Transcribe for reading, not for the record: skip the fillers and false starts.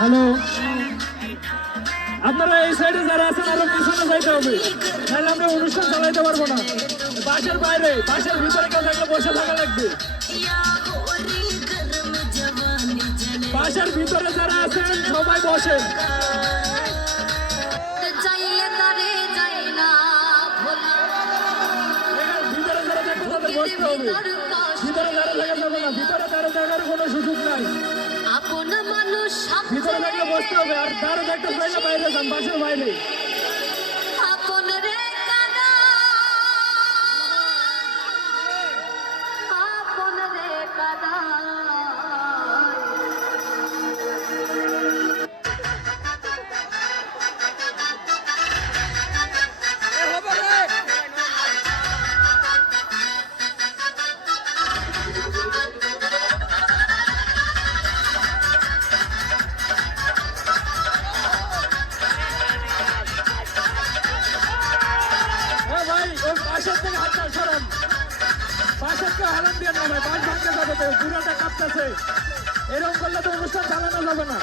Hello, আপনারা এই সাইডে যারা আছেন আরো পিছনে যাইতে হবে, নাহলে আমরা অনুষ্ঠান চালাইতে পারবো না। বাসের বাইরে, বাসের ভিতরে কেউ থাকলে বসে থাকা লাগবে। বাসের ভিতরে যারা আছেন সবাই বসেন। ভিতরে যারা থাকবে তাদের বসতে হবে, ভিতরে যারা থাকা যাবে না, ভিতরে দাঁড়িয়ে থাকার কোনো সুযোগ নাই। ভিতরে থাকলে বসতে হবে, আর দাঁড়িয়ে থাকতে চাইলে বাইরে যান, বাসের বাইরে। বাসের থেকে হাতটা সরান, বাসের থেকে হালান দিয়ে নামায়, বাস ভাঙতে যাবে তো, পুরোটা কাঁপতেছে। এরকম করলে তো অনুষ্ঠান চালানো যাবে না।